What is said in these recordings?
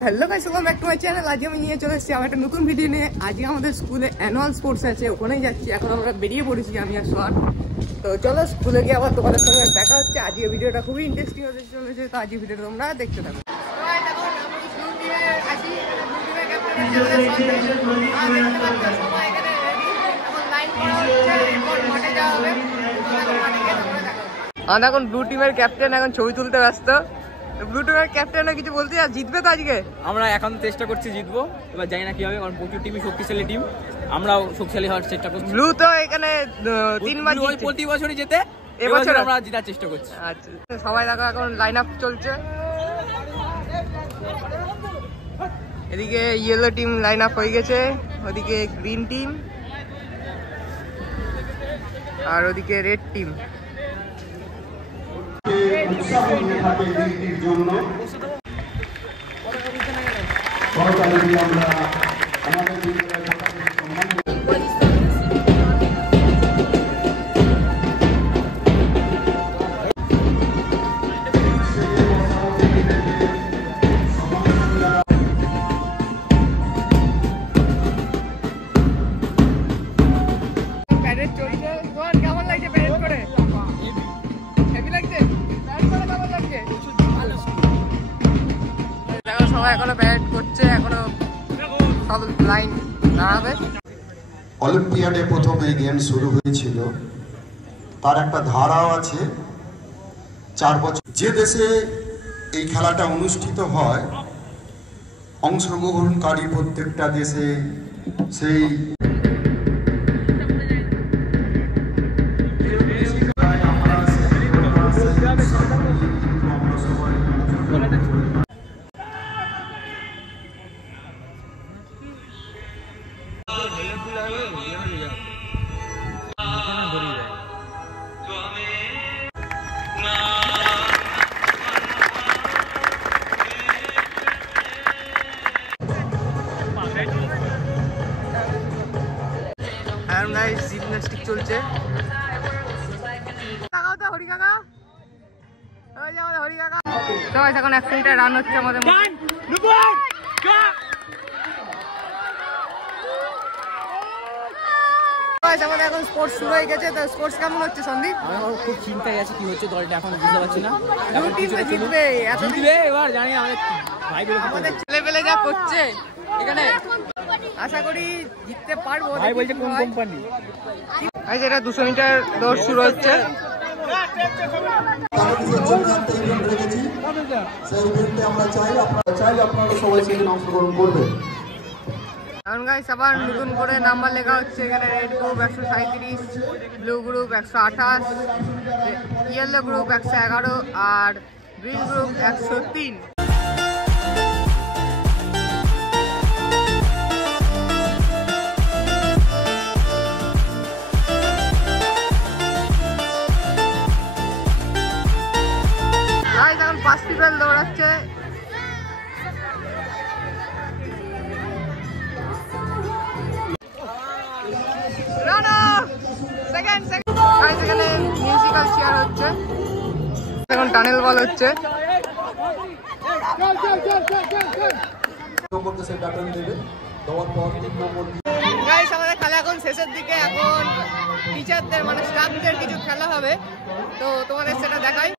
Hello guys, welcome back to my channel. আজ আমি নিয়ে চলে এসেছি আমার একটা নতুন ভিডিও নিয়ে। আজকে আমাদের স্কুলে অ্যানুয়াল স্পোর্টস আছে, ওখানেই যাচ্ছি। এখন আমরা বেরিয়ে পড়েছি আমি আর সোহান। তো চলো স্কুলে গিয়ে আবার তোমাদের সঙ্গে দেখা হচ্ছে। আজকে ভিডিওটা খুবই ইন্টারেস্টিং হতে চলেছে, তো আজকে ভিডিওটা তোমরা দেখতে থাকো। আমরা এখন ব্লু টিমের ক্যাপ্টেন, এখন ছবি তুলতে ব্যস্ত। ব্লু টিমের ক্যাপ্টেনও কিছু বলতে আর জিতবে তো আজকে? আমরা এখন চেষ্টা করছি জিতবো, এবার জানি না কি হবে, কারণ প্রচুর টিমই শক্তিশালী টিম, আমরাও শক্তিশালী হওয়ার চেষ্টা করছি। ব্লু তো এখানে 3 বার প্রতি বছরই জেতে, এবছর আমরা জেতার চেষ্টা করছি। আচ্ছা, সবাই দেখো এখন লাইন আপ চলছে। এদিকে ইয়েলো টিম লাইন আপ হয়ে গেছে, ওদিকে গ্রিন টিম আর ওদিকে রেড টিম। কেমন লাগছে প্যারেড করে? হেভি লাগছে? কেমন লাগছে? দেখো সবাই এখনো প্যারেড করছে, এখনো সব লাইন দাঁড়াবে। অলিম্পিয়াডে প্রথম এই গেম শুরু হয়েছিল, তার একটা ধারাও আছে। 4 বছর যে দেশে এই খেলাটা অনুষ্ঠিত হয়, অংশগ্রহণকারী প্রত্যেকটা দেশে সেই জিমন্যাস্টিক চলছে। এখন 1 মিনিটে রান হচ্ছে আমাদের। আমাদের এখন স্পোর্টস শুরু হয়ে গেছে। তো স্পোর্টস কেমন হচ্ছে সন্দীপ? আমার খুব চিন্তায় আছে কি হচ্ছে দলটা, এখন বুঝতে পারছি না। জিতবে এবার জানি আমাদের ছেলেপেলে যা করছে এখানে, আশা করি জিততে পারবো। ভাই বলছে কোন কোম্পানি? এটা 200 মিটার দৌড় শুরু হচ্ছে। এখন গাইস আবার নতুন করে নাম্বার লেখা হচ্ছে। এখানে red group 137, blue group 128, yellow group 111 আর গ্রিন গ্রুপ 103। এখন 5 পিপল দৌড়াচ্ছে। এখানে মিউজিক্যাল চেয়ার হচ্ছে, এখন টানেল বল হচ্ছে। আমাদের খেলা এখন শেষের দিকে, এখন টিচারদের মানে স্টাফদের কিছু খেলা হবে, তো তোমাদের সেটা দেখাই।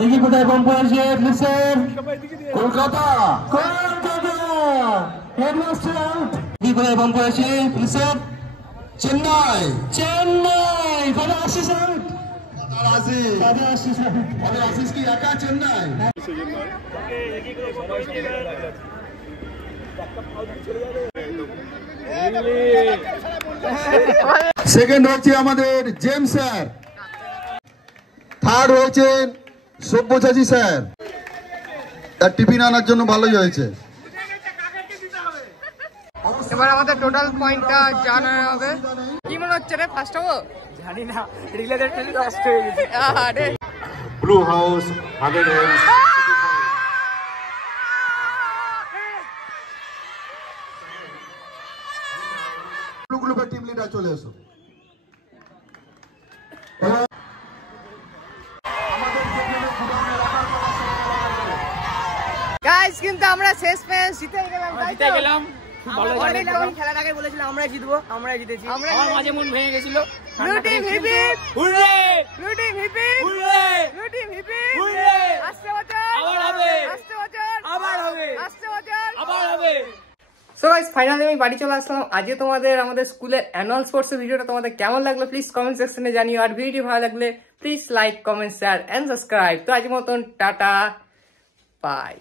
দেখি কোথায় বম পড়েছে। Kolkata headmaster out. দেখি কোথায় বম পড়েছে। Chennai father Ashis out. Father Ashis কি একা চেন্নাই? সেকেন্ড হচ্ছে আমাদের জেমস স্যার, থার্ড হয়েছেন সব্যসাচী স্যার। তার টিফিন আনার জন্য ভালোই হয়েছে। এবার আমাদের টোটাল পয়েন্টটা জানা হবে। কি মনে হচ্ছে রে, ফার্স্ট হবো? জানি না, রিলেদের খেলে ফার্স্ট হয়ে গেছে। ব্লু হাউস 100 গ্রুপের টিম লিডার চলে এসো। গাইস কিন্তু আমরা শেষ ম্যাচ জিতে গেলাম। জিতে গেলাম, খুব ভালো লাগলো। খেলার আগে বলেছিলাম আমরাই জিতবো, আমরাই জিতেছি। আমার মাঝে মন ভেঙে গেছিল। Blue team hip hip hurray, blue team hip hip hurray, blue team hip hip hurray. আসছে বছর আবার হবে, আসছে বছর আবার হবে, আসছে বছর আবার হবে। সো গাইস ফাইনালি আমি বাড়ি চলে আসলাম। আজকে তোমাদের আমাদের স্কুলের অ্যানুয়াল স্পোর্টস এর ভিডিওটা তোমাদের কেমন লাগলো প্লিজ কমেন্ট সেকশনে জানিও। আর ভিডিও ভালো লাগলে please like comment share and subscribe. তো আজকের মতন টাটা বাই।